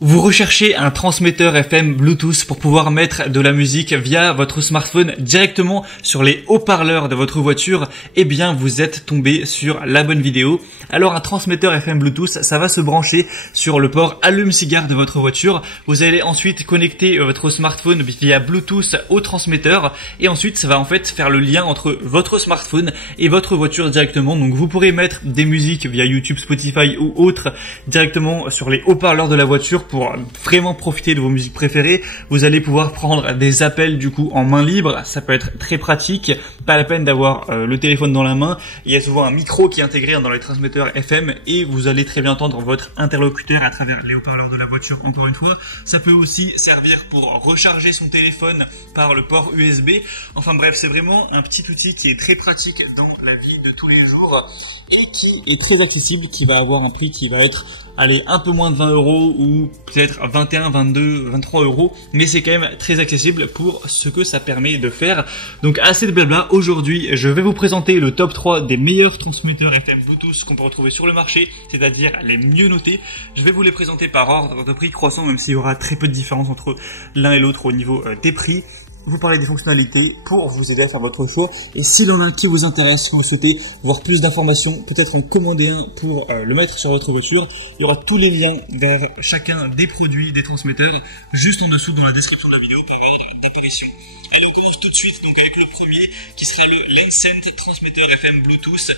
Vous recherchez un transmetteur FM Bluetooth pour pouvoir mettre de la musique via votre smartphone directement sur les haut-parleurs de votre voiture? Eh bien, vous êtes tombé sur la bonne vidéo. Alors, un transmetteur FM Bluetooth, ça va se brancher sur le port allume-cigare de votre voiture. Vous allez ensuite connecter votre smartphone via Bluetooth au transmetteur et ensuite, ça va en fait faire le lien entre votre smartphone et votre voiture directement. Donc, vous pourrez mettre des musiques via YouTube, Spotify ou autres directement sur les haut-parleurs de la voiture pour vraiment profiter de vos musiques préférées. Vous allez pouvoir prendre des appels du coup en main libre, ça peut être très pratique, pas la peine d'avoir le téléphone dans la main. Il y a souvent un micro qui est intégré dans les transmetteurs FM et vous allez très bien entendre votre interlocuteur à travers les haut-parleurs de la voiture. Encore une fois, ça peut aussi servir pour recharger son téléphone par le port USB. Enfin bref, c'est vraiment un petit outil qui est très pratique dans la vie de tous les jours et qui est très accessible, qui va avoir un prix qui va être un peu moins de 20 € ou peut-être 21, 22, 23 €, mais c'est quand même très accessible pour ce que ça permet de faire. Donc assez de blabla, aujourd'hui je vais vous présenter le top 3 des meilleurs transmetteurs FM Bluetooth qu'on peut retrouver sur le marché, c'est-à-dire les mieux notés. Je vais vous les présenter par ordre de prix croissant, même s'il y aura très peu de différence entre l'un et l'autre au niveau des prix. Vous parlez des fonctionnalités pour vous aider à faire votre choix. Et s'il y en a un qui vous intéresse, que vous souhaitez voir plus d'informations, peut-être en commander un pour le mettre sur votre voiture, il y aura tous les liens vers chacun des produits, des transmetteurs, juste en dessous dans la description de la vidéo par ordre d'apparition. Allez, on commence tout de suite donc avec le premier qui sera le Lencent transmetteur FM Bluetooth.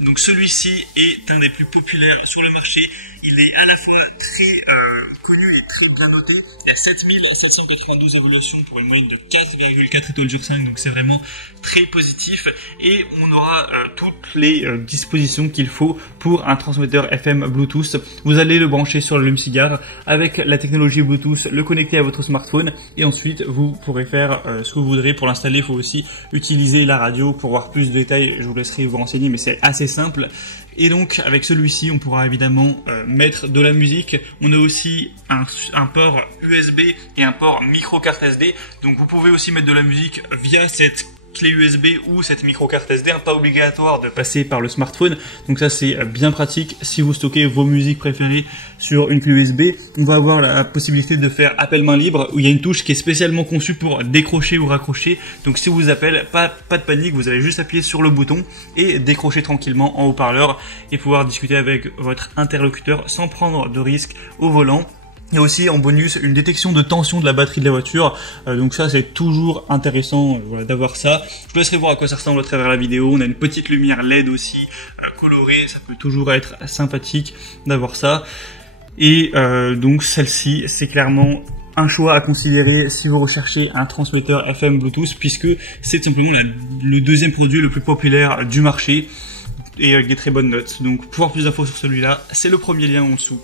Donc celui-ci est un des plus populaires sur le marché. Il est à la fois très connu et très bien noté. Il y a 7792 évaluations pour une moyenne de 4,4 étoiles sur 5, donc c'est vraiment très positif. Et on aura toutes les dispositions qu'il faut pour un transmetteur FM Bluetooth. Vous allez le brancher sur l'allume-cigare avec la technologie Bluetooth, le connecter à votre smartphone et ensuite vous pourrez faire ce que vous voudrez. Pour l'installer, il faut aussi utiliser la radio. Pour voir plus de détails, je vous laisserai vous renseigner, mais c'est assez simple. Et donc avec celui-ci on pourra évidemment mettre de la musique. On a aussi un port USB et un port micro carte SD, donc vous pouvez aussi mettre de la musique via cette clé USB ou cette micro carte SD, pas obligatoire de passer par le smartphone. Donc ça c'est bien pratique si vous stockez vos musiques préférées sur une clé USB. On va avoir la possibilité de faire appel main libre où il y a une touche qui est spécialement conçue pour décrocher ou raccrocher. Donc si vous appelle, pas de panique, vous allez juste appuyer sur le bouton et décrocher tranquillement en haut-parleur et pouvoir discuter avec votre interlocuteur sans prendre de risque au volant. Il y a aussi en bonus une détection de tension de la batterie de la voiture, donc ça c'est toujours intéressant d'avoir ça. Je vous laisserai voir à quoi ça ressemble à travers la vidéo. On a une petite lumière LED aussi colorée, ça peut toujours être sympathique d'avoir ça. Et donc celle-ci c'est clairement un choix à considérer si vous recherchez un transmetteur FM Bluetooth, puisque c'est simplement le deuxième produit le plus populaire du marché et avec des très bonnes notes. Donc pour avoir plus d'infos sur celui-là, c'est le premier lien en dessous.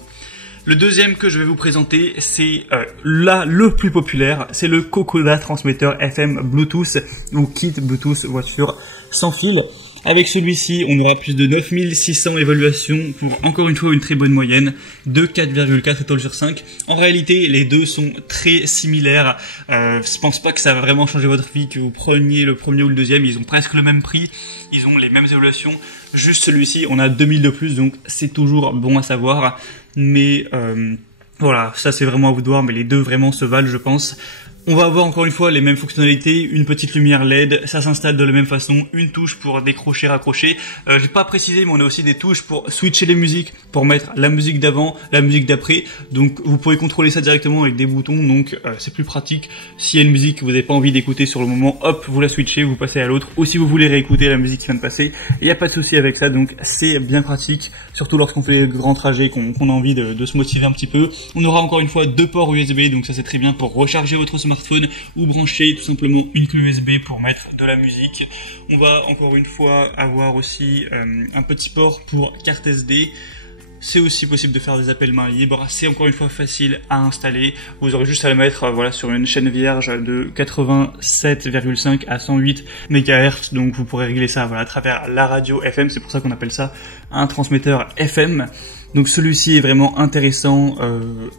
Le deuxième que je vais vous présenter, c'est le plus populaire, c'est le Kokoda transmetteur FM Bluetooth ou kit Bluetooth voiture sans fil. Avec celui-ci, on aura plus de 9600 évaluations pour encore une fois une très bonne moyenne de 4,4 étoiles sur 5. En réalité, les deux sont très similaires. Je pense pas que ça va vraiment changer votre vie, que vous preniez le premier ou le deuxième. Ils ont presque le même prix, ils ont les mêmes évaluations. Juste celui-ci, on a 2000 de plus, donc c'est toujours bon à savoir. Mais voilà, ça c'est vraiment à vous de voir, mais les deux vraiment se valent, je pense. On va avoir encore une fois les mêmes fonctionnalités, une petite lumière LED, ça s'installe de la même façon, une touche pour décrocher, raccrocher. J'ai pas précisé, mais on a aussi des touches pour switcher les musiques, pour mettre la musique d'avant, la musique d'après. Donc vous pourrez contrôler ça directement avec des boutons, donc c'est plus pratique. S'il y a une musique que vous n'avez pas envie d'écouter sur le moment, hop, vous la switchez, vous passez à l'autre. Ou si vous voulez réécouter la musique qui vient de passer, il n'y a pas de souci avec ça, donc c'est bien pratique, surtout lorsqu'on fait le grand trajet, qu'on a envie de se motiver un petit peu. On aura encore une fois deux ports USB, donc ça c'est très bien pour recharger votre smartphone ou brancher tout simplement une clé USB pour mettre de la musique. On va encore une fois avoir aussi un petit port pour carte SD. C'est aussi possible de faire des appels main libre. C'est encore une fois facile à installer. Vous aurez juste à le mettre sur une chaîne vierge de 87,5 à 108 MHz. Donc vous pourrez régler ça à travers la radio FM. C'est pour ça qu'on appelle ça un transmetteur FM. Donc celui-ci est vraiment intéressant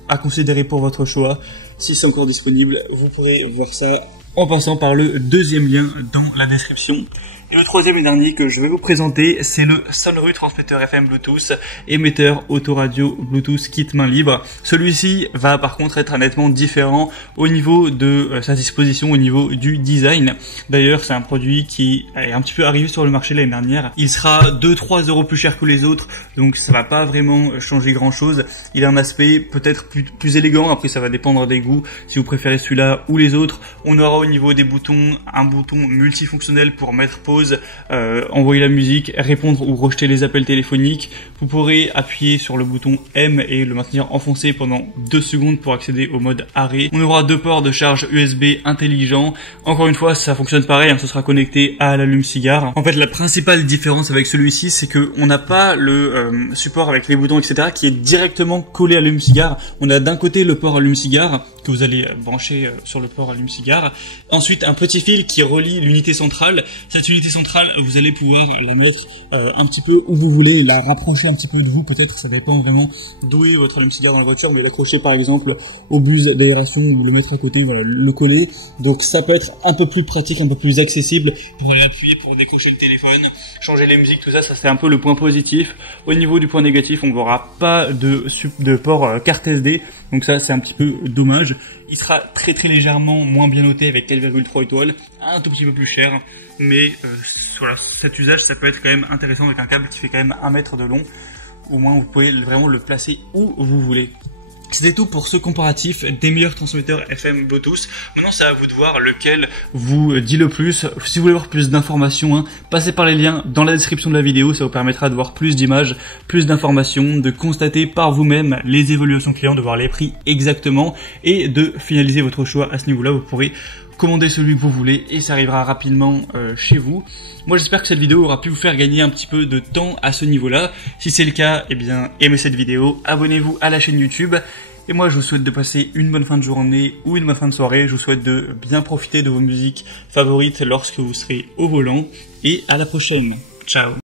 à considérer pour votre choix. Si c'est encore disponible, vous pourrez voir ça en passant par le deuxième lien dans la description. Et le troisième et dernier que je vais vous présenter, c'est le Sonru transmetteur FM Bluetooth, émetteur autoradio Bluetooth kit main libre. Celui-ci va par contre être nettement différent au niveau de sa disposition, au niveau du design. D'ailleurs, c'est un produit qui est un petit peu arrivé sur le marché l'année dernière. Il sera 2-3 € plus cher que les autres, donc ça va pas vraiment changer grand chose. Il a un aspect peut-être plus élégant, après ça va dépendre des goûts, si vous préférez celui-là ou les autres. On aura au niveau des boutons un bouton multifonctionnel pour mettre pause, envoyer la musique, répondre ou rejeter les appels téléphoniques. Vous pourrez appuyer sur le bouton M et le maintenir enfoncé pendant 2 secondes pour accéder au mode arrêt. On aura 2 ports de charge USB intelligents. Encore une fois, ça fonctionne pareil, ce sera connecté à l'allume-cigare. En fait, la principale différence avec celui-ci, c'est que on n'a pas le support avec les boutons, etc., qui est directement collé à l'allume-cigare. On a d'un côté le port allume-cigare que vous allez brancher sur le port allume-cigare. Ensuite, un petit fil qui relie l'unité centrale. Cette unité centrale, vous allez pouvoir la mettre un petit peu où vous voulez, la rapprocher un petit peu de vous, peut-être, ça dépend vraiment d'où est votre allume-cigare dans la voiture, mais l'accrocher par exemple au bus d'aération ou le mettre à côté, voilà, le coller. Donc ça peut être un peu plus pratique, un peu plus accessible pour aller appuyer, pour décrocher le téléphone, changer les musiques, tout ça, ça c'est un peu le point positif. Au niveau du point négatif, on n'aura pas de port carte SD, donc ça c'est un petit peu dommage. Il sera très légèrement moins bien noté avec 4,3 étoiles, un tout petit peu plus cher, mais voilà, cet usage ça peut être quand même intéressant avec un câble qui fait quand même 1 mètre de long. Au moins vous pouvez vraiment le placer où vous voulez. C'était tout pour ce comparatif des meilleurs transmetteurs FM Bluetooth. Maintenant, c'est à vous de voir lequel vous dit le plus. Si vous voulez voir plus d'informations, passez par les liens dans la description de la vidéo. Ça vous permettra de voir plus d'images, plus d'informations, de constater par vous-même les évolutions clients, de voir les prix exactement et de finaliser votre choix à ce niveau-là. Vous pourrez commander celui que vous voulez et ça arrivera rapidement chez vous. Moi j'espère que cette vidéo aura pu vous faire gagner un petit peu de temps à ce niveau-là. Si c'est le cas, eh bien aimez cette vidéo, abonnez-vous à la chaîne YouTube. Et moi je vous souhaite de passer une bonne fin de journée ou une bonne fin de soirée. Je vous souhaite de bien profiter de vos musiques favorites lorsque vous serez au volant. Et à la prochaine. Ciao.